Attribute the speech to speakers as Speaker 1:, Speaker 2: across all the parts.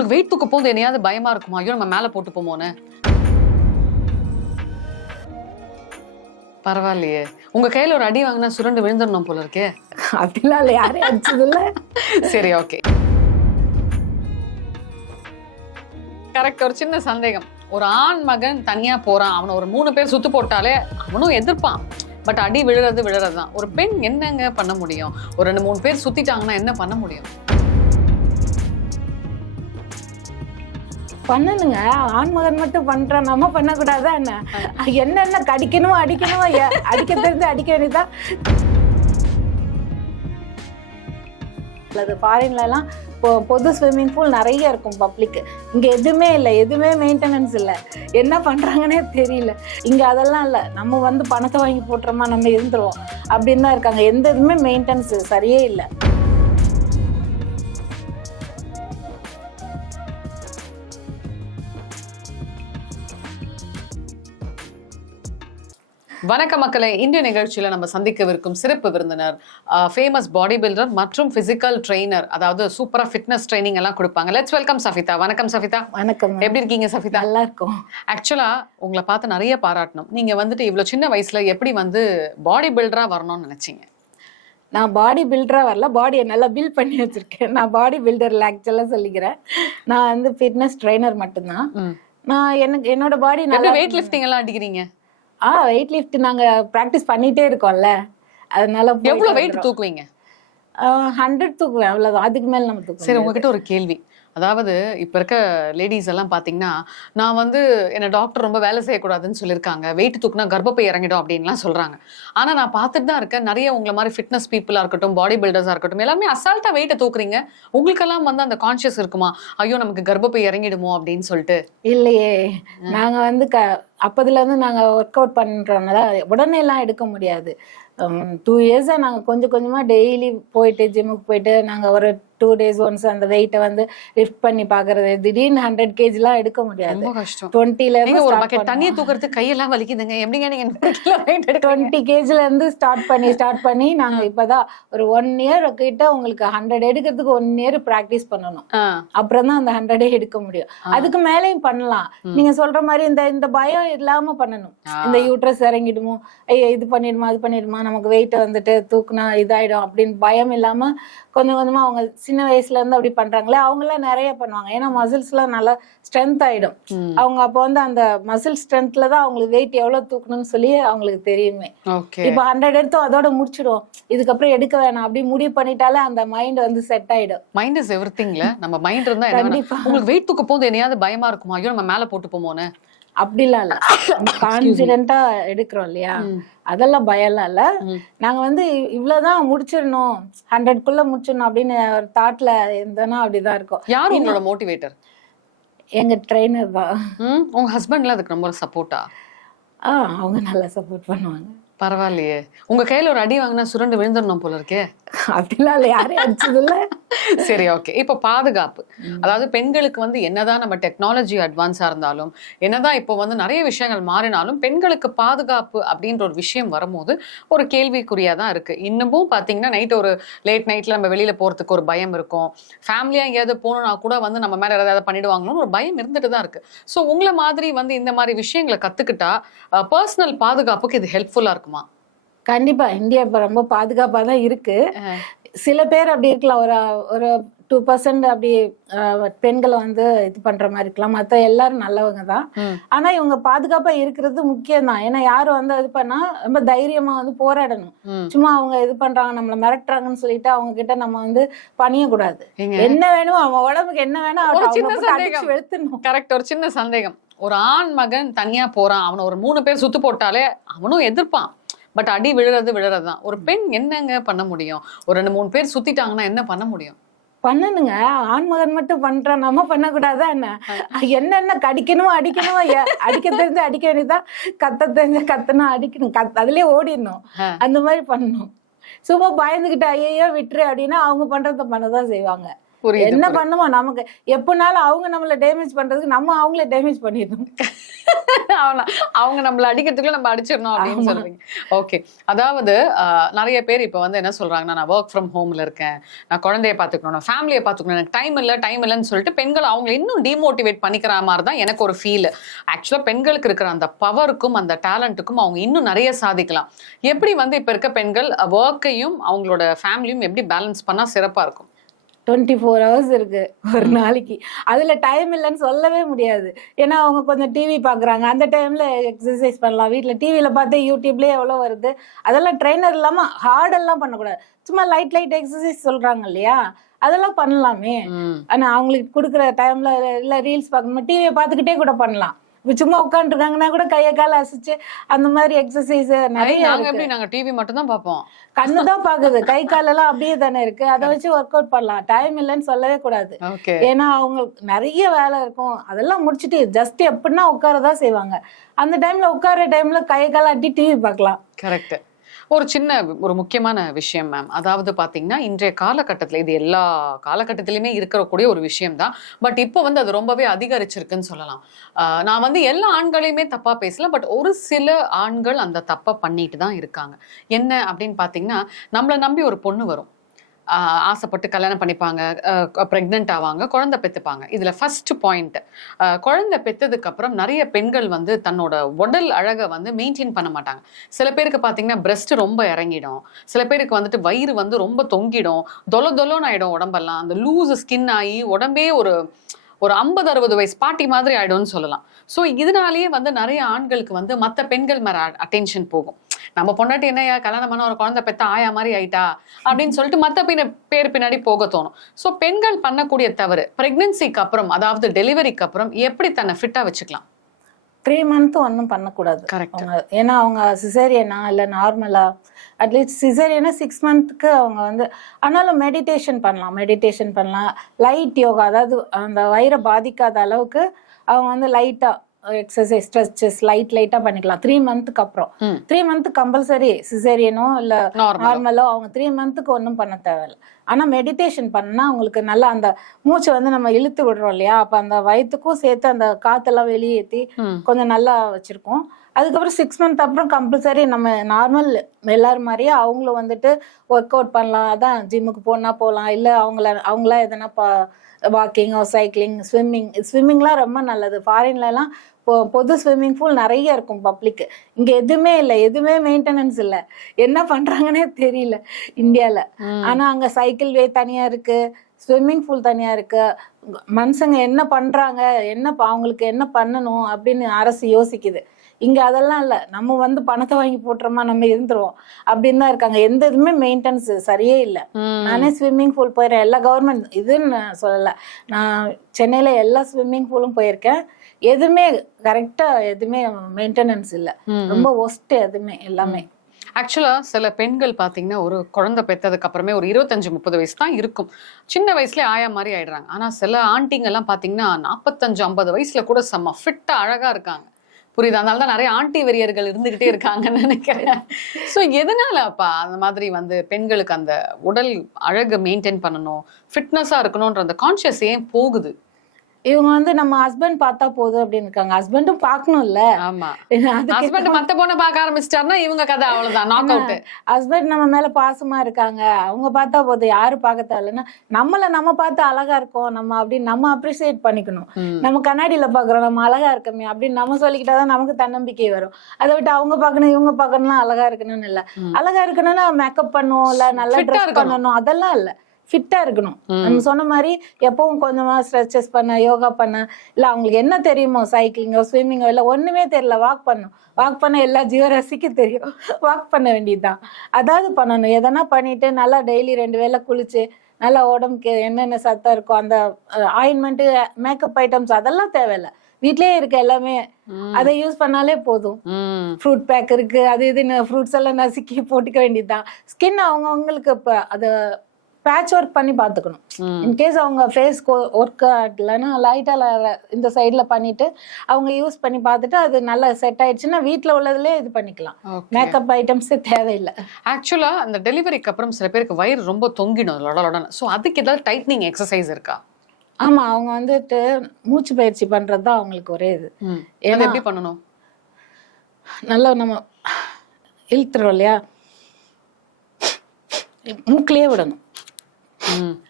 Speaker 1: உங்களுக்கு வெயிட் தூக்க போது என்னையாவது பயமா இருக்குமா? ஐயோ நம்ம மேல போட்டு போமோன்னு. பரவாயில்லையே. உங்க கையில ஒரு அடி வாங்கினா சுரண்டு விழுந்துடணும் போல இருக்கே.
Speaker 2: அப்படிலாம் இல்லை யாரையும் அடிச்சது இல்ல
Speaker 1: சரி ஓகே. கரெக்ட் ஒரு சின்ன சந்தேகம். ஒரு ஆண் மகன் தனியா போறான். அவனை ஒரு மூணு பேர் சுத்து போட்டாலே அவனும் எதிர்ப்பான். பட் அடி விழுறது விழுறது தான் ஒரு பெண் என்னங்க பண்ண முடியும்? ஒரு ரெண்டு மூணு பேர் சுத்திட்டாங்கன்னா என்ன பண்ண முடியும்?
Speaker 2: பண்ணணுங்க. ஆண்மகன் மட்டும் பண்றோம் நம்ம பண்ணக்கூடாதா என்ன? என்னென்ன கடிக்கணுமோ அடிக்கணுமோ அடிக்க தெரிஞ்சு அடிக்க வேண்டியதான் அது ஃபாரின்ல எல்லாம் பொது ஸ்விம்மிங் பூல் நிறைய இருக்கும் பப்ளிக்கு இங்கே எதுவுமே இல்லை எதுவுமே மெயின்டெனன்ஸ் இல்லை. என்ன பண்ணுறாங்கன்னே தெரியல. இங்கே அதெல்லாம் இல்லை. நம்ம வந்து பணத்தை வாங்கி போட்டுறோமா நம்ம இருந்துருவோம். அப்படின்னு தான் இருக்காங்க. எந்த இதுவுமே மெயின்டெனன்ஸ் சரியே இல்லை.
Speaker 1: வணக்க மக்களே இந்திய நிகழ்ச்சியில நம்ம சந்திக்கவிருக்கும் சிறப்பு விருந்தினர் ஃபேமஸ் பாடி பில்டர் மற்றும் பிசிக்கல் ட்ரெயினர் அதாவது சூப்பரா ஃபிட்னஸ் ட்ரைனிங் எல்லாம் கொடுப்பாங்க. Let's welcome Safitha. வணக்கம் சஃபிதா.
Speaker 2: வணக்கம்
Speaker 1: எப்படி இருக்கீங்க சஃபிதா?
Speaker 2: நல்லா இருக்கும்
Speaker 1: ஆக்சுவலா உங்களை பார்த்து நிறைய பாராட்டணும். நீங்க வந்துட்டு இவ்வளவு சின்ன வயசுல எப்படி வந்து பாடி பில்டரா வரணும்னு நினைச்சீங்க?
Speaker 2: நான் பாடி பில்டராக வரல பாடியை நல்லா பில்ட் பண்ணி வச்சிருக்கேன். நான் பாடி பில்டரில் ஆக்சுவலாக சொல்லிக்கிறேன். நான் வந்து ஃபிட்னஸ் ட்ரைனர் மட்டும்தான். நான் எனக்கு என்னோட பாடி நல்லா
Speaker 1: வெயிட் லிஃப்டிங் எல்லாம் அடிக்கிறீங்க?
Speaker 2: ஆ வெயிட் லிஃப்ட் நாங்கள் ப்ராக்டிஸ் பண்ணிகிட்டே இருக்கோம்ல. அதனால
Speaker 1: எவ்வளவு வெயிட் தூக்குவீங்க?
Speaker 2: ஹண்ட்ரட் தூக்குவேன் அவ்வளோதான் அதுக்கு மேலே நம்ம
Speaker 1: சரி
Speaker 2: தூக்குவேன்
Speaker 1: உங்ககிட்ட ஒரு கேள்வி. அதாவது இப்ப இருக்க லேடிஸ் எல்லாம் பாத்தீங்கன்னா நான் வந்து என்ன டாக்டர் ரொம்ப வேலை செய்யக்கூடாதுன்னு சொல்லியிருக்காங்க. வெயிட் தூக்குனா கர்ப்பப்பை இறங்கிடும் அப்படின்லாம் சொல்றாங்க. ஆனா நான் பார்த்துட்டு தான் இருக்கேன். நிறைய உங்களை மாதிரி ஃபிட்னஸ் பீப்புளா இருக்கட்டும் பாடி பில்டர்ஸா இருக்கட்டும் எல்லாமே அசால்ட்டா வெயிட்டை தூக்குறீங்க. உங்களுக்கெல்லாம் வந்து அந்த கான்ஷியஸ் இருக்குமா? ஐயோ நமக்கு கர்ப்பப்பை இறங்கிடுமோ அப்படின்னு சொல்லிட்டு.
Speaker 2: இல்லையே. நாங்கள் வந்து க அப்போதுலேருந்து நாங்கள் ஒர்க் அவுட் பண்ணுறோம்னால உடனே எல்லாம் எடுக்க முடியாது. டூ இயர்ஸாக நாங்கள் கொஞ்சம் கொஞ்சமாக டெய்லி போயிட்டு ஜிம்முக்கு போயிட்டு நாங்கள் ஒரு டூ டேஸ் ஒன்ஸ் அந்த வெயிட்டை வந்து லிஃப்ட் பண்ணி பார்க்கறது திடீர்னு ஹண்ட்ரட் கேஜிலாம் எடுக்க முடியாது. டுவெண்ட்டில
Speaker 1: நீங்க ஒரு பக்கெட் தண்ணியை தூக்குறதுக்கு கையெல்லாம் வலிக்குதுங்க. எப்படிங்க நீங்க
Speaker 2: டுவெண்ட்டி கேஜில இருந்து ஸ்டார்ட் பண்ணி ஸ்டார்ட் பண்ணி நாங்க இப்பதான் ஒரு ஒன் இயர் கிட்ட உங்களுக்கு ஹண்ட்ரட் எடுக்கிறதுக்கு ஒன் இயர் ப்ராக்டிஸ் பண்ணணும். அப்புறம் தான் அந்த ஹண்ட்ரடே எடுக்க முடியும். அதுக்கு மேலேயும் பண்ணலாம். நீங்க சொல்ற மாதிரி இந்த இந்த பயம் இல்லாம பண்ணணும். இந்த யூட்ரஸ் இறங்கிடுமோ ஐயோ இது பண்ணிடுமா அது பண்ணிடுமா நமக்கு வெயிட் வந்துட்டு தூக்குனா இதாயிடும் அப்படின்னு பயம் இல்லாம கொஞ்சம் கொஞ்சமா அவங்க சின்ன வயசுல இருந்து அப்படி பண்றாங்களே அவங்க எல்லாம் நிறைய பண்ணுவாங்க. ஏன்னா மசில்ஸ் எல்லாம் நல்லா ஸ்ட்ரென்த் ஆயிடும். அவங்க அப்போ வந்து அந்த மசில் ஸ்ட்ரென்த்ல தான் அவங்களுக்கு வெயிட் எவ்வளவு தூக்கணும்னு சொல்லி அவங்களுக்கு தெரியுமே. இப்போ ஹண்ட்ரட் எடுத்தோம் அதோட முடிச்சிடுவோம். இதுக்கப்புறம் எடுக்க வேணாம். அப்படி முடிவு பண்ணிட்டாலே அந்த மைண்ட் வந்து செட் ஆயிடும்.
Speaker 1: மைண்ட் இஸ் எவ்ரிதிங்ல நம்ம மைண்ட் இருந்தா. உங்களுக்கு வெயிட் தூக்க போது என்னையாவது பயமா இருக்குமா? ஐயோ நம்ம மேல போட்டு போமோன்னு.
Speaker 2: அப்படிலாம் இல்ல. கான்பிடென்ட்டா எடுக்கிறோம் இல்லையா? அதெல்லாம் பயம்லாம் இல்ல. நாங்க வந்து இவ்வளவுதான் முடிச்சிடணும். ஹண்ட்ரட்குள்ள முடிச்சிடணும் அப்படின்னு ஒரு தாட்ல இருந்தோம்னா அப்படிதான் இருக்கும்.
Speaker 1: யார் உங்களோட மோட்டிவேட்டர்
Speaker 2: எங்க ட்ரெயினர் தான்.
Speaker 1: உங்க ஹஸ்பண்ட்ல அதுக்கு ரொம்ப சப்போர்ட்டா
Speaker 2: ஆ அவங்க நல்லா சப்போர்ட் பண்ணுவாங்க.
Speaker 1: பரவாயில்லையே. உங்க கையில ஒரு அடி வாங்கினா சுரண்டு விழுந்துடணும் போல இருக்கே.
Speaker 2: அப்படிலாம் இல்ல யாரையும் அடிச்சது இல்ல
Speaker 1: சரி ஓகே இப்போ பாதுகாப்பு. அதாவது பெண்களுக்கு வந்து என்னதான் நம்ம டெக்னாலஜி அட்வான்ஸா இருந்தாலும் என்னதான் இப்போ வந்து நிறைய விஷயங்கள் மாறினாலும் பெண்களுக்கு பாதுகாப்பு அப்படின்ற ஒரு விஷயம் வரும்போது ஒரு கேள்விக்குறியா தான் இருக்கு. இன்னமும் பாத்தீங்கன்னா நைட் ஒரு லேட் நைட்ல நம்ம வெளியில போறதுக்கு ஒரு பயம் இருக்கும். ஃபேமிலியா எங்கேயாவது போகணும்னா கூட வந்து நம்ம மேல ஏதாவது பண்ணிடுவாங்களோன்னு ஒரு பயம் இருந்துட்டு தான் இருக்கு. ஸோ உங்களை மாதிரி வந்து இந்த மாதிரி விஷயங்களை கத்துக்கிட்டா பர்சனல் பாதுகாப்புக்கு இது ஹெல்ப்ஃபுல்லா இருக்குமா?
Speaker 2: கண்டிப்பா இந்தியா இப்ப ரொம்ப பாதுகாப்பா தான் இருக்கு. சில பேர் அப்படி இருக்கலாம். ஒரு ஒரு டூ பர்சன்ட் அப்படி பெண்களை வந்து இது பண்ற மாதிரி இருக்கலாம். மத்த எல்லாரும் நல்லவங்க தான். ஆனா இவங்க பாதுகாப்பா இருக்கிறது முக்கியம் தான். ஏன்னா யாரும் வந்து இது பண்ணா ரொம்ப தைரியமா வந்து போராடணும். சும்மா அவங்க இது பண்றாங்க நம்மள மிரட்டுறாங்கன்னு சொல்லிட்டு அவங்க கிட்ட நம்ம வந்து பணியக்கூடாது.
Speaker 1: ஏங்க.
Speaker 2: என்ன வேணும் அவன் உடம்புக்கு என்ன வேணும் வெளுத்துடணும்
Speaker 1: கரெக்ட் ஒரு சின்ன சந்தேகம். ஒரு ஆண் மகன் தனியா போறான். அவனை ஒரு மூணு பேர் சுத்து போட்டாலே அவனும் எதிர்ப்பான். பட் அடி விழுறது விழுறது தான் ஒரு பெண் என்னங்க பண்ண முடியும்? ஒரு ரெண்டு மூணு பேர் சுத்திட்டாங்கன்னா என்ன பண்ண முடியும்?
Speaker 2: பண்ணணுங்க. ஆண்மகன் மட்டும் பண்றோம். நம்ம பண்ணக்கூடாதா என்ன? என்னென்ன கடிக்கணுமோ அடிக்கணுமோ அடிக்க தெரிஞ்சு அடிக்க வேண்டியதுதான். கத்த தெரிஞ்சு கத்தணும் அடிக்கணும். கத் அதுலயே ஓடிடணும். அந்த மாதிரி பண்ணணும். சும்மா பயந்துகிட்டு ஐயோ விட்டுரு அப்படின்னா அவங்க பண்றத பண்ணதான் செய்வாங்க. என்ன. பண்ணுமோ நமக்கு. எப்பனாலும் அவங்க நம்மள டேமேஜ் பண்றதுக்கு நம்ம அவங்களே டேமேஜ் பண்ணிடணும்.
Speaker 1: அவங்க நம்மள அடிக்கிறதுக்குள்ள நம்ம அடிச்சிடணும் அப்படின்னு. சொல்றீங்க. ஓகே அதாவது நிறைய பேர் இப்ப வந்து என்ன சொல்றாங்கன்னா நான் ஒர்க் ஃப்ரம் ஹோம்ல இருக்கேன். நான் குழந்தைய பாத்துக்கணும் நான் ஃபேமிலியை பாத்துக்கணும் எனக்கு டைம் இல்ல டைம் இல்லைன்னு சொல்லிட்டு பெண்கள் அவங்க இன்னும் டிமோட்டிவேட் பண்ணிக்கிற மாதிரி தான் எனக்கு ஒரு ஃபீல் ஆக்சுவலா பெண்களுக்கு இருக்கிற அந்த பவருக்கும் அந்த டேலண்ட்டுக்கும் அவங்க இன்னும் நிறைய சாதிக்கலாம். எப்படி வந்து இப்ப இருக்க பெண்கள் ஒர்க்கையும் அவங்களோட ஃபேமிலியும் எப்படி பேலன்ஸ் பண்ணா சிறப்பா இருக்கும்?
Speaker 2: டுவெண்ட்டி ஃபோர் ஹவர்ஸ் இருக்கு ஒரு நாளைக்கு. அதுல டைம் இல்லைன்னு சொல்லவே முடியாது. ஏன்னா அவங்க கொஞ்சம் டிவி பாக்குறாங்க அந்த டைம்ல எக்ஸசைஸ் பண்ணலாம். வீட்ல டிவியில பார்த்து யூடியூப்லயே எவ்வளவு வருது. அதெல்லாம் ட்ரைனர் இல்லாம ஹார்ட் எல்லாம் பண்ணக்கூடாது. சும்மா லைட் லைட் எக்ஸசைஸ் சொல்றாங்க இல்லையா? அதெல்லாம் பண்ணலாமே. ஆனா அவங்களுக்கு கொடுக்குற டைம்ல இல்ல ரீல்ஸ் பார்க்கணும்? டிவியை பார்த்துக்கிட்டே கூட பண்ணலாம். சும்மா உட்காந்துருக்காங்கன்னா கூட கையை கால அசைச்சு அந்த மாதிரி எக்ஸசைஸ் நிறைய
Speaker 1: நாங்க. எப்படி? நாங்க டிவி மட்டும் தான் பார்ப்போம்.
Speaker 2: கண்ணு தான் பாக்குது கை காலெல்லாம் அப்படியே தானே இருக்கு. அதை வச்சு ஒர்க் அவுட் பண்ணலாம். டைம் இல்லைன்னு சொல்லவே கூடாது. ஏன்னா அவங்களுக்கு நிறைய வேலை இருக்கும். அதெல்லாம் முடிச்சுட்டு ஜஸ்ட் எப்படின்னா உட்காரதான் செய்வாங்க. அந்த டைம்ல உட்கார டைம்ல கை காலாட்டி டிவி பார்க்கலாம்.
Speaker 1: கரெக்ட் ஒரு சின்ன ஒரு முக்கியமான விஷயம் மேம் அதாவது பார்த்தீங்கன்னா இன்றைய காலகட்டத்தில் இது எல்லா காலகட்டத்திலையுமே இருக்கக்கூடிய ஒரு விஷயம் தான் பட் இப்போ வந்து அது ரொம்பவே அதிகரிச்சிருக்குன்னு சொல்லலாம். நான் வந்து எல்லா ஆண்களையுமே தப்பாக பேசல பட் ஒரு சில ஆண்கள் அந்த தப்பை பண்ணிட்டு தான் இருக்காங்க. என்ன அப்படின்னு பார்த்தீங்கன்னா நம்மளை நம்பி ஒரு பொண்ணு வரும். ஆசைப்பட்டு கல்யாணம் பண்ணிப்பாங்க ப்ரெக்னென்ட் ஆவாங்க குழந்தை பெத்துப்பாங்க. இதில் ஃபஸ்ட்டு பாயிண்ட் குழந்தை பெற்றதுக்கப்புறம் நிறைய பெண்கள் வந்து தன்னோட உடல் அழகை வந்து மெயின்டைன் பண்ண மாட்டாங்க. சில பேருக்கு பார்த்தீங்கன்னா பிரஸ்ட் ரொம்ப இறங்கிடும். சில பேருக்கு வந்துட்டு வயிறு வந்து ரொம்ப தொங்கிடும். தொல தொலோன்னு ஆகிடும் உடம்பெல்லாம். அந்த லூஸ் ஸ்கின் ஆகி உடம்பே ஒரு ஒரு ஐம்பது அறுபது வயசு பாட்டி மாதிரி ஆயிடும்னு சொல்லலாம். ஸோ இதனாலேயே வந்து நிறைய ஆண்களுக்கு வந்து மற்ற பெண்கள் மேல அட்டென்ஷன் போகும். நம்ம பொண்டாட்டி என்னையா கல்யாணம் பண்ண ஒரு குழந்தை பெத்த ஆயா மாதிரி ஆயிட்டா? அப்படின்னு சொல்லிட்டு மற்ற பின்ன பேர் பின்னாடி போக தோணும். ஸோ பெண்கள் பண்ணக்கூடிய தவறு பிரெக்னன்சிக்கு அப்புறம் அதாவது டெலிவரிக்கு அப்புறம் எப்படி தன்னை ஃபிட்டா வச்சுக்கலாம்?
Speaker 2: த்ரீ மந்த் ஒன்றும் பண்ணக்கூடாது. அவங்க ஏன்னா அவங்க சிசேரியனா இல்லை நார்மலா அட்லீஸ்ட் சிசேரியனா சிக்ஸ் மந்த்க்கு அவங்க வந்து ஆனாலும் மெடிடேஷன் பண்ணலாம் மெடிடேஷன் பண்ணலாம். லைட் யோகா அதாவது அந்த வயிறை பாதிக்காத அளவுக்கு அவங்க வந்து லைட்டா எக்ஸசைஸ் ஸ்ட்ரெச்சஸ் லைட் லைட்டா பண்ணிக்கலாம். த்ரீ மந்த்துக்கு அப்புறம். த்ரீ மந்த் கம்பல்சரி சிசேரியனோ இல்ல நார்மல் அவங்க த்ரீ மந்த்துக்கு ஒன்றும் பண்ண தேவையில்ல. ஆனா மெடிடேஷன் பண்ணா உங்களுக்கு நல்லா அந்த மூச்சை வந்து நம்ம இழுத்து விடுறோம் இல்லையா? அப்ப அந்த வயிற்றுக்கும் சேர்த்து அந்த காத்தெல்லாம் வெளியேற்றி கொஞ்சம் நல்லா வச்சிருக்கோம். அதுக்கப்புறம் சிக்ஸ் மந்த் அப்புறம் கம்பல்சரி நம்ம நார்மல் எல்லாரும் மாதிரியே அவங்களும் வந்துட்டு ஒர்க் அவுட் பண்ணலாம். அதான் ஜிம்முக்கு போனா போகலாம் இல்லை அவங்கள அவங்களா எதனா பா வாக்கிங்கோ சைக்கிளிங் ஸ்விம்மிங் ஸ்விம்மிங்லாம் ரொம்ப நல்லது. ஃபாரின்லலாம் பொ பொது ஸ்விம்மிங் பூல் நிறைய இருக்கும் பப்ளிக் இங்கே எதுவுமே இல்லை எதுவுமே மெயின்டெனன்ஸ் இல்லை. என்ன பண்ணுறாங்கன்னே தெரியல இந்தியாவில் ஆனா அங்க சைக்கிள் வே தனியா இருக்கு ஸ்விம்மிங் பூல் தனியா இருக்கு. மனுஷங்க என்ன பண்றாங்க என்ன ப- அவங்களுக்கு என்ன பண்ணணும் அப்படின்னு அரசு யோசிக்குது. இங்க அதெல்லாம் இல்ல. நம்ம வந்து பணத்தை வாங்கி போட்டுறோமா நம்ம இருந்துருவோம். அப்படின்னு தான் இருக்காங்க. எந்த இதுவுமே மெயின்டெனன்ஸ் சரியே இல்லை. நானே ஸ்விம்மிங் பூல் போயிடுறேன் எல்லா கவர்மெண்ட் இதுன்னு நான் சொல்லல. நான் சென்னையில எல்லா ஸ்விம்மிங் பூலும் போயிருக்கேன். எதுவுமே கரெக்டா எதுவுமே மெயின்டெனன்ஸ் இல்லை. ரொம்ப ஒஸ்ட் எதுவுமே எல்லாமே.
Speaker 1: ஆக்சுவலா சில பெண்கள் பாத்தீங்கன்னா ஒரு குழந்தை பெத்ததுக்கு அப்புறமே ஒரு இருபத்தஞ்சு முப்பது வயசு தான் இருக்கும். சின்ன வயசுல ஆயா மாதிரி ஆயிடுறாங்க. ஆனா சில ஆண்டிங்க எல்லாம் பாத்தீங்கன்னா நாற்பத்தஞ்சு ஐம்பது வயசுல கூட செம்ம ஃபிட்டா அழகா இருக்காங்க. புரியுது. அதனால தான் நிறைய ஆண்டி வெறியர்கள் இருந்துகிட்டே இருக்காங்கன்னு நினைக்கிறேன். ஸோ எதனால அப்பா அந்த மாதிரி வந்து பெண்களுக்கு அந்த உடல் அழகு மெயின்டைன் பண்ணணும் ஃபிட்னஸாக இருக்கணும்ன்ற அந்த கான்ஷியஸ் ஏன் போகுது?
Speaker 2: இவங்க வந்து நம்ம ஹஸ்பண்ட் பார்த்தா போதும் அப்படின்னு இருக்காங்க. ஹஸ்பண்டும் பார்க்கணும்ல.
Speaker 1: ஆமா. ஹஸ்பண்ட் மத்த பொண்ணை பார்க்க ஆரம்பிச்சிட்டாருன்னா இவங்க கதை அவ்வளவுதான் நாக் அவுட்
Speaker 2: ஹஸ்பண்ட் நம்ம மேல பாசமா இருக்காங்க. அவங்க பார்த்தா போதும். யாரு பார்க்க தேவையில்லைன்னா நம்மள நம்ம பார்த்து அழகா இருக்கோம். நம்ம அப்படின்னு நம்ம அப்ரிசியேட் பண்ணிக்கணும். நம்ம கண்ணாடியில பாக்குறோம் நம்ம அழகா இருக்கமே அப்படின்னு நம்ம சொல்லிக்கிட்டாதான் நமக்கு தன்னம்பிக்கை வரும். அதை விட்டு அவங்க பார்க்கணும் இவங்க பார்க்கணும்னா அழகா இருக்கணும்னு இல்ல. அழகா இருக்கணும்னா மேக்கப் பண்ணுவோம் இல்ல நல்லா ட்ரெஸ். பண்ணணும். அதெல்லாம் இல்ல. ஃபிட்டா இருக்கணும். நம்ம சொன்ன மாதிரி எப்பவும் கொஞ்சமா ஸ்ட்ரெச்சஸ் பண்ண யோகா பண்ண இல்ல அவங்களுக்கு என்ன தெரியுமோ சைக்கிளிங்கோ ஸ்விம்மிங்கோ இல்ல ஒண்ணுமே தெரியல வாக் பண்ணும் வாக் பண்ண எல்லா ஜீவராசிக்கும் தெரியும். வாக் பண்ண வேண்டியதுதான். அதாவது பண்ணணும். எதனா பண்ணிட்டு நல்லா டெய்லி ரெண்டு வேளை குளிச்சு நல்லா உடம்புக்கு என்னென்ன சத்தம் இருக்கோ அந்த ஆயின்மெண்ட் மேக்கப் ஐட்டம்ஸ் அதெல்லாம் தேவையில்ல. வீட்லயே இருக்க எல்லாமே அதை யூஸ் பண்ணாலே போதும். ஃப்ரூட் பேக் இருக்கு அது இதுன்னு ஃப்ரூட்ஸ் எல்லாம் நசுக்கி போட்டுக்க வேண்டியதுதான். ஸ்கின் அவங்க அவங்களுக்கு இப்போ அது பேட்ச் ஒர்க் பண்ணி பார்த்துக்கணும். இன்கேஸ் அவங்க ஃபேஸ் ஒர்க் ஆகலைன்னா லைட்டாக இந்த சைடில் பண்ணிட்டு அவங்க யூஸ் பண்ணி பார்த்துட்டு அது நல்லா செட் ஆயிடுச்சுன்னா வீட்டில் உள்ளதுலேயே இது பண்ணிக்கலாம். மேக்கப் ஐட்டம்ஸே தேவையில்லை.
Speaker 1: ஆக்சுவலா அந்த டெலிவரிக்கு அப்புறம் சில பேருக்கு வயிறு ரொம்ப தொங்கிடும் லொட லொடன்னு. ஸோ அதுக்கு ஏதாவது டைட்னிங் எக்ஸசைஸ் இருக்கா?
Speaker 2: ஆமா அவங்க வந்துட்டு மூச்சு பயிற்சி பண்றது தான் அவங்களுக்கு ஒரே இது.
Speaker 1: அது எப்படி பண்ணணும்?
Speaker 2: நல்லா நம்ம இழுத்துறோம் இல்லையா? மூக்கிலேயே விடணும்.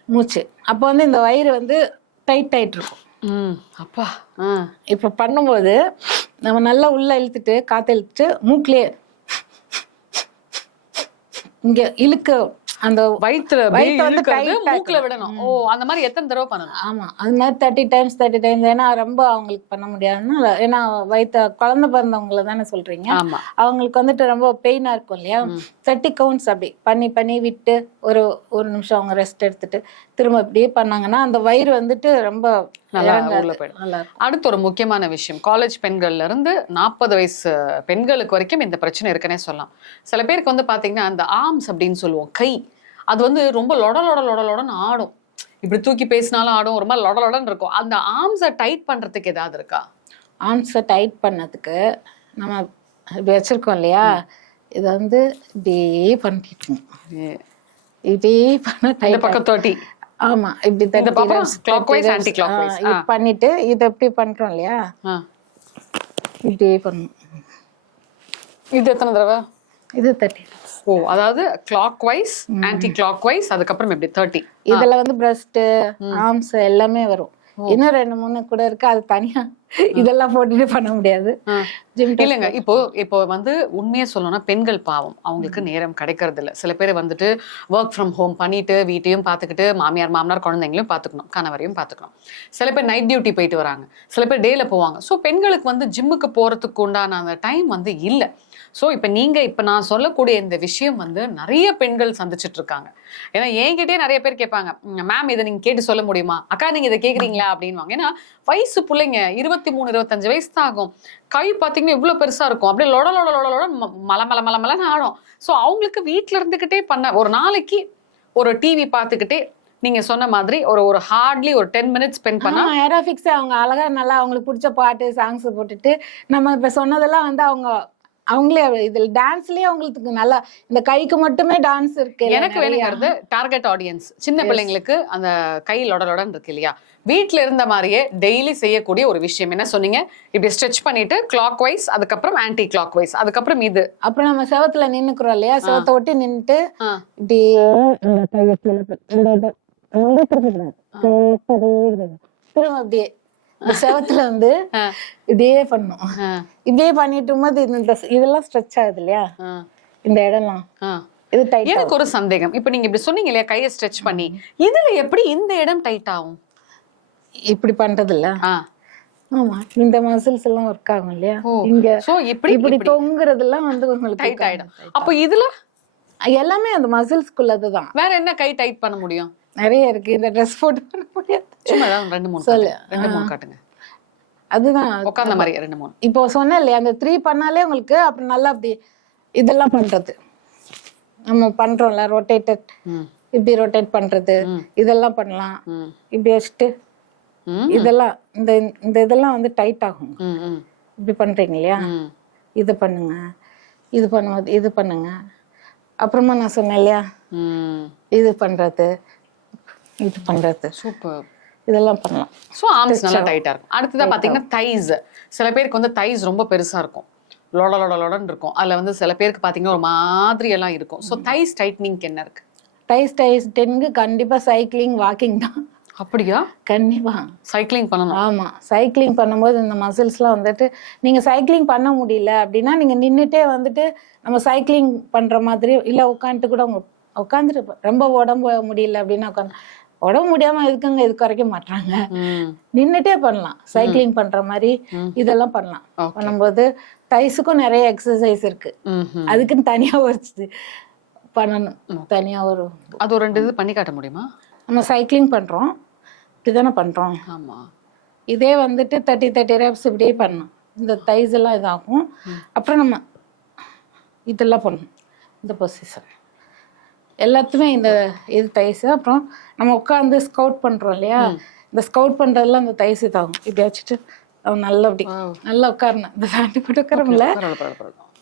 Speaker 2: மூச்சு. அப்போ வந்து இந்த வயிறு வந்து டைட் ஆயிட்டு இருக்கும்.
Speaker 1: ம் அப்பா. ஆ.
Speaker 2: இப்போ பண்ணும்போது நம்ம நல்லா உள்ள இழுத்துட்டு காற்று இழுத்துட்டு மூக்கிலேயே இங்க இழுக்க அந்த
Speaker 1: வயித்துல
Speaker 2: வயித்தை வந்து
Speaker 1: மூக்குல விடணும். ஓ அந்த மாதிரி எத்தனை தடவை பண்ணணும்?
Speaker 2: ஆமா. அது மாதிரி தேர்ட்டி டைம்ஸ் தேர்ட்டி டைம்ஸ் ஏன்னா ரொம்ப அவங்களுக்கு பண்ண முடியாதுன்னா ஏன்னா வயிற்ற குழந்தை பிறந்தவங்கள தானே சொல்றீங்க.
Speaker 1: ஆமா.
Speaker 2: அவங்களுக்கு வந்துட்டு ரொம்ப பெயினா இருக்கும் இல்லையா? தேர்ட்டி கவுண்ட்ஸ் அப்படி. பண்ணி பண்ணி விட்டு ஒரு ஒரு நிமிஷம் அவங்க ரெஸ்ட் எடுத்துட்டு திரும்ப இப்படியே பண்ணாங்கன்னா அந்த வயிறு வந்துட்டு ரொம்ப
Speaker 1: நல்லா. உள்ள போயிடும். அடுத்து ஒரு முக்கியமான விஷயம். காலேஜ் பெண்கள்ல இருந்து நாற்பது வயசு பெண்களுக்கு வரைக்கும் இந்த பிரச்சனை இருக்குன்னே சொல்லலாம். சில பேருக்கு வந்து பாத்தீங்கன்னா அந்த ஆர்ம்ஸ் அப்படின்னு சொல்லுவோம் கை. அது வந்து ரொம்ப லொட லொட லொட லொடன்னு ஆடும். இப்படி தூக்கி பேசினாலும் ஆடும். ஒரு மாதிரி லொட லொடன்னு இருக்கும். அந்த ஆர்ம்ஸை டைட் பண்றதுக்கு ஏதாவது இருக்கா?
Speaker 2: ஆர்ம்ஸை டைட் பண்ணதுக்கு நம்ம இப்படி வச்சிருக்கோம் இல்லையா? இதை வந்து இப்படியே பண்ணிக்கணும் இப்படியே பண்ண
Speaker 1: இந்த
Speaker 2: டைட்
Speaker 1: பக்கம் தேர்ட்டி
Speaker 2: ஆமா இப்படி
Speaker 1: இந்த
Speaker 2: 30
Speaker 1: பக்கம்
Speaker 2: reps,
Speaker 1: clockwise,
Speaker 2: 30 reps.
Speaker 1: anti-clockwise.
Speaker 2: ஆ, இது பண்ணிட்டு இதை எப்படி பண்றோம் இல்லையா? இப்படியே பண்ணணும்
Speaker 1: இது எத்தனை தடவை?
Speaker 2: இது தேர்ட்டி
Speaker 1: ஓ அதாவது clockwise anti clock wise அதுக்கப்புறம் எப்படி? தேர்ட்டி
Speaker 2: இதுல வந்து பிரஸ்ட் ஆர்ம்ஸ் எல்லாமே வரும். இன்னும் ரெண்டு மூணு கூட இருக்கு? அது தனியா இதெல்லாம் போட்டுட்டு பண்ண முடியாது.
Speaker 1: இல்லைங்க இப்போ இப்போ வந்து உண்மையை சொல்லணும்னா பெண்கள் பாவம். அவங்களுக்கு நேரம் கிடைக்கிறது இல்ல சில பேர் வந்துட்டு ஒர்க் ஃப்ரம் ஹோம் பண்ணிட்டு வீட்டையும் பார்த்துக்கிட்டு மாமியார் மாமனார் குழந்தைங்களையும் பார்த்துக்கணும் கணவரையும் பார்த்துக்கணும் சில பேர் நைட் டியூட்டி போயிட்டு வராங்க. சில பேர் டேல போவாங்க. ஸோ பெண்களுக்கு வந்து ஜிம்முக்கு போறதுக்கு உண்டான அந்த டைம் வந்து இல்லை. ஸோ இப்போ நீங்க இப்போ நான் சொல்லக்கூடிய இந்த விஷயம் வந்து நிறைய பெண்கள் சந்திச்சிட்டு இருக்காங்க. ஏன்னா என்கிட்டயே நிறைய பேர் கேட்பாங்க மேம் இதை நீங்க கேட்டு சொல்ல முடியுமா? அக்கா நீங்க இதை கேக்குறீங்களா? அப்படின்வாங்க ஏன்னா வயசு பிள்ளைங்க இருபத்தி மூணு இருபத்தஞ்சு வயசு தான் ஆகும் கை பார்த்தீங்கன்னா இவ்வளோ பெருசா இருக்கும். அப்படியே லொட லொட லொட லொட மல மல மல மலன்னு ஆடும். ஸோ அவங்களுக்கு வீட்ல இருந்துகிட்டே பண்ண ஒரு நாளைக்கு ஒரு டிவி பார்த்துக்கிட்டே நீங்க சொன்ன மாதிரி ஒரு ஒரு ஹார்ட்லி ஒரு டென் மினிட்ஸ் ஸ்பெண்ட் பண்ணா
Speaker 2: ஏரோபிக்ஸ் அவங்க அழகா நல்லா அவங்களுக்கு பிடிச்ச பாட்டு சாங்ஸ் போட்டுட்டு நம்ம இப்ப சொன்னதெல்லாம் வந்து அவங்க அவங்களே இதுல டான்ஸ்லயே அவங்களுக்கு நல்லா இந்த கைக்கு மட்டுமே டான்ஸ் இருக்கு
Speaker 1: எனக்கு. வேணுங்கிறது டார்கெட் ஆடியன்ஸ் சின்ன பிள்ளைங்களுக்கு அந்த கை லொட லொடன்னு இருக்கு இல்லையா வீட்ல இருந்த மாதிரியே டெய்லி செய்யக்கூடிய ஒரு விஷயம் என்ன சொன்னீங்க இப்படி ஸ்ட்ரெச் பண்ணிட்டு கிளாக் வைஸ் அதுக்கப்புறம் ஆன்டி கிளாக் வைஸ் அதுக்கப்புறம் இது
Speaker 2: அப்புறம் நம்ம செவத்துல நின்னுக்குறோம் இல்லையா செவத்தை ஒட்டி. இப்படி. திருப்பக்கூடாது. திரும்ப அப்படியே செவத்துல வந்து. இப்படியே பண்ணும். இப்படியே பண்ணிட்டு போது இந்த இதெல்லாம் ஸ்ட்ரெச் ஆகுது இல்லையா? இந்த இடம்லாம். இது டைட்
Speaker 1: எனக்கு ஒரு சந்தேகம். இப்ப நீங்க இப்படி சொன்னீங்க இல்லையா கையை ஸ்ட்ரெச் பண்ணி. இதுல எப்படி இந்த இடம் டைட் ஆகும்?
Speaker 2: இப்படி பண்றது இல்ல ஆமா இந்த மசில்ஸ் எல்லாம் ஒர்க் ஆகும் இல்லையா? இங்க
Speaker 1: சோ இப்படி
Speaker 2: இப்படி தொங்குறதெல்லாம் வந்து உங்களுக்கு
Speaker 1: டைட் ஆயிடும். அப்போ இதுல?
Speaker 2: எல்லாமே அந்த மசில்ஸ்குள்ளது தான்
Speaker 1: வேற என்ன கை டைட் பண்ண முடியும்?
Speaker 2: நிறைய இருக்கு. இந்த ட்ரெஸ் போட்டு பண்ண முடியாது.
Speaker 1: ரெண்டு மூணு
Speaker 2: சொல்லு.
Speaker 1: ரெண்டு மூணு காட்டுங்க.
Speaker 2: அதுதான்.
Speaker 1: உட்கார்ந்த மாதிரி ரெண்டு மூணு.
Speaker 2: இப்போ சொன்னேன் இல்லையா அந்த த்ரீ பண்ணாலே உங்களுக்கு அப்புறம் நல்லா அப்படி இதெல்லாம் பண்றது. நம்ம பண்றோம்ல ரொட்டேட்டட் இப்படி ரொட்டேட் பண்றது. இதெல்லாம் பண்ணலாம். இப்படி வச்சுட்டு இதெல்லாம் இந்த இந்த இதெல்லாம் வந்து டைட் ஆகும். இப்படி பண்றீங்க இல்லையா இது பண்ணுங்க. இது பண்ணும்போது இது பண்ணுங்க. அப்புறமா நான் சொன்னேன் இல்லையா இது பண்றது. இது பண்றது.
Speaker 1: சூப்பர்.
Speaker 2: இதெல்லாம் பண்ணலாம்.
Speaker 1: ஸோ ஆர்ம்ஸ் நல்லா டைட்டா இருக்கும். அடுத்ததா பாத்தீங்கன்னா தைஸ் சில பேருக்கு வந்து தைஸ் ரொம்ப பெருசா இருக்கும். லொட லொட லொடன்னு இருக்கும். அதுல வந்து சில பேருக்கு பாத்தீங்கன்னா ஒரு மாதிரி எல்லாம் இருக்கும். ஸோ தைஸ் டைட்னிங்க்கு என்ன இருக்கு?
Speaker 2: டைஸ் டைஸ் டென்க்கு கண்டிப்பா சைக்கிளிங் வாக்கிங் தான்.
Speaker 1: அப்படியா?
Speaker 2: கண்டிப்பா.
Speaker 1: சைக்கிளிங் பண்ணணும்.
Speaker 2: ஆமா. சைக்கிளிங் பண்ணும்போது இந்த மசில்ஸ்லாம் வந்துட்டு நீங்க சைக்கிளிங் பண்ண முடியல அப்படின்னா நீங்க நின்னுட்டே வந்துட்டு நம்ம சைக்கிளிங் பண்ற மாதிரி இல்ல உட்காந்துட்டு கூட உட்காந்துட்டு ரொம்ப உடம்பு முடியல அப்படின்னா உட்காந்து உடம்பு முடியாம இருக்குங்க இது குறைக்க மாட்டாங்க
Speaker 1: ம்.
Speaker 2: நின்னுட்டே பண்ணலாம். சைக்கிளிங் பண்ற மாதிரி. இதெல்லாம் பண்ணலாம். பண்ணும்போது தைஸுக்கும் நிறைய எக்ஸசைஸ் இருக்கு. அதுக்குன்னு தனியா ஒரு பண்ணணும். தனியா ஒரு
Speaker 1: அது ஒரு ரெண்டு இது பண்ணி காட்ட முடியுமா?
Speaker 2: நம்ம சைக்கிளிங் பண்றோம். இப்படிதானே பண்றோம்.
Speaker 1: ஆமா.
Speaker 2: இதே வந்துட்டு தேர்ட்டி தேர்ட்டி ரெப்ஸ் இப்படியே பண்ணணும். இந்த தைஸ் எல்லாம் இதாகும். அப்புறம் நம்ம இதெல்லாம் பண்ணணும். இந்த பொசிஷன் எல்லாத்துமே இந்த இது தைஸ் அப்புறம் நம்ம உட்காந்து ஸ்கவுட் பண்றோம் இல்லையா? இந்த ஸ்கவுட் பண்றதுல அந்த தைஸ் இதாகும் இப்படி வச்சுட்டு அவன் நல்லா அப்படி நல்லா உட்காரணும். இந்த ஃபேண்ட் போட்டு உட்காரமில்ல.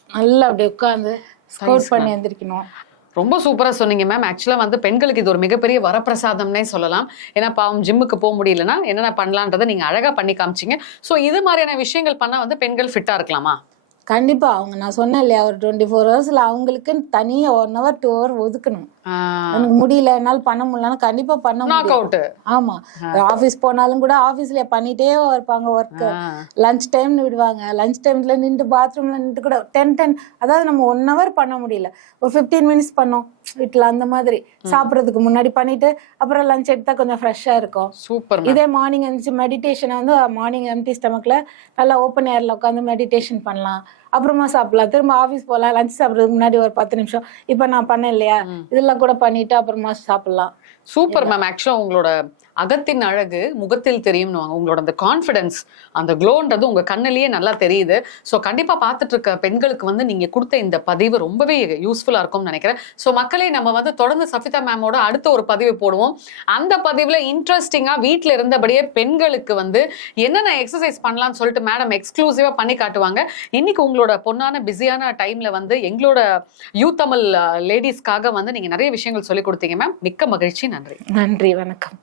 Speaker 2: நல்லா அப்படி உட்காந்து ஸ்கவுட் பண்ணி எந்திரிக்கணும்.
Speaker 1: ரொம்ப சூப்பரா சொன்னீங்க மேம் ஆக்சுவலா வந்து பெண்களுக்கு இது ஒரு மிகப்பெரிய வரப்பிரசாதம்னே சொல்லலாம். ஏன்னா பாவம் ஜிம்முக்கு போக முடியலன்னா என்னென்ன பண்ணலான்றதை நீங்க அழகா பண்ணி காமிச்சீங்க. சோ இது மாதிரியான விஷயங்கள் பண்ணா வந்து பெண்கள் ஃபிட்டா இருக்கலாமா?
Speaker 2: கண்டிப்பா அவங்க நான் சொன்னேன் இல்லையா ஒரு டுவெண்ட்டி ஃபோர் ஹவர்ஸ்ல அவங்களுக்குன்னு தனியா ஒன் ஹவர் டூ ஹவர் ஒதுக்கணும். எனக்கு முடியல என்னால பண்ண முடியலன்னா கண்டிப்பா பண்ண முடியும். ஆமா. ஆபீஸ் போனாலும் கூட ஆபீஸ்ல பண்ணிட்டே இருப்பாங்க ஒர்க் லஞ்ச் டைம்னு விடுவாங்க. லஞ்ச் டைம்ல நின்று பாத்ரூம்ல நின்று கூட டென் டென் அதாவது நம்ம ஒன் ஹவர் பண்ண முடியல. ஒரு ஃபிஃப்டீன் மினிட்ஸ் பண்ணோம் வீட்டுல அந்த மாதிரி. சாப்பிட்றதுக்கு முன்னாடி பண்ணிட்டு அப்புறம் லஞ்ச் எடுத்தா கொஞ்சம் ஃப்ரெஷ்ஷா இருக்கும்.
Speaker 1: சூப்பர்
Speaker 2: இதே மார்னிங் எழுந்துச்சு மெடிடேஷனை வந்து மார்னிங் எம்டி ஸ்டமக்ல நல்லா ஓப்பன் ஏர்ல உட்காந்து மெடிடேஷன் பண்ணலாம். அப்புறமா சாப்பிடலாம். திரும்ப ஆஃபீஸ் போகலாம் லஞ்ச் சாப்பிட்றதுக்கு முன்னாடி ஒரு பத்து நிமிஷம். இப்போ நான் பண்ணேன் இல்லையா? இதெல்லாம் கூட பண்ணிட்டு அப்புறமா சாப்பிடலாம்.
Speaker 1: சூப்பர் மேம் ஆக்சுவலா உங்களோட அகத்தின் அழகு முகத்தில் தெரியும்னு உங்களோட அந்த கான்ஃபிடன்ஸ் அந்த க்ளோன்றது உங்க கண்ணிலேயே நல்லா தெரியுது. ஸோ கண்டிப்பாக பார்த்துட்டு இருக்க பெண்களுக்கு வந்து நீங்க கொடுத்த இந்த பதிவு ரொம்பவே யூஸ்ஃபுல்லாக இருக்கும்னு நினைக்கிறேன். ஸோ மக்களே நம்ம வந்து தொடர்ந்து சஃபிதா மேமோட அடுத்த ஒரு பதிவு போடுவோம். அந்த பதிவில் இன்ட்ரெஸ்டிங்காக வீட்டில் இருந்தபடியே பெண்களுக்கு வந்து என்னென்ன எக்ஸசைஸ் பண்ணலாம்னு சொல்லிட்டு மேடம் எக்ஸ்க்ளூசிவாக பண்ணி காட்டுவாங்க. இன்னைக்கு உங்களோட பொண்ணான பிஸியான டைம்ல வந்து எங்களோட யூ தமிழ் uh, லேடிஸ்க்காக வந்து நீங்க நிறைய விஷயங்கள் சொல்லி கொடுத்தீங்க மேம் மிக்க மகிழ்ச்சி. நன்றி.
Speaker 2: நன்றி. வணக்கம்.